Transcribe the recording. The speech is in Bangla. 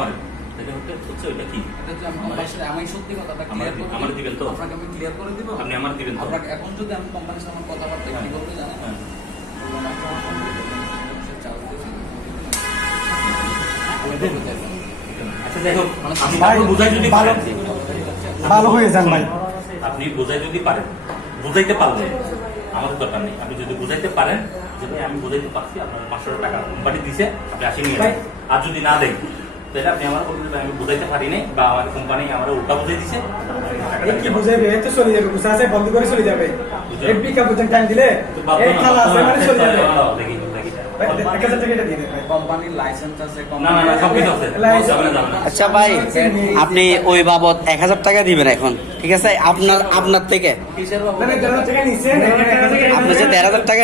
পারেন, তাহলে হচ্ছে ওইটা কি আমি সত্যি কথাটা আমার দিবেন তো? আপনাকে আমি ক্লিয়ার করে দিব। আপনি আমার দিবেন তো? আপনাকে এখন যদি আমি কোম্পানির সাথে আমার কথাবার্তা কি বলতে জানেন, আচ্ছা যাই হোক, আপনি বোঝাই যদি পারেন, ভালো হয়ে যান ভাই। আপনি বোঝাই যদি পারেন, বুঝাইতে পারলে আমাদের দরকার নেই। আপনি যদি বুঝাইতে পারেন যে ভাই আমি বুঝাইতে পারছি, আপনার 500 টাকা কোম্পানি দিছে, আপনি আসি নিয়ে যান। আর যদি না দেন তাহলে আপনি আমার বলবেন আমি বুঝাইতে পারি নাই বা আমার কোম্পানি আমার উল্টা বুঝাই দিছে, কি বুঝাইবে? এই তো চলে যাবে, বুঝা আছে বন্ধ করে চলে যাবে। এই পিকা বুঝেন টাইম দিলে এই খালা আছে মানে চলে যাবে। দেখি 1000 টাকা এটা দিয়ে দেন ভাই। কোম্পানির লাইসেন্স আছে, না না না সব কিছু আছে। আচ্ছা ভাই, আপনি ওই বাবদ 1000 টাকা দিবেন এখন, ঠিক আছে? আপনার থেকে কিসের বাবদ? মানে 1000 টাকা নিছেন, আপনি যে 13000 টাকা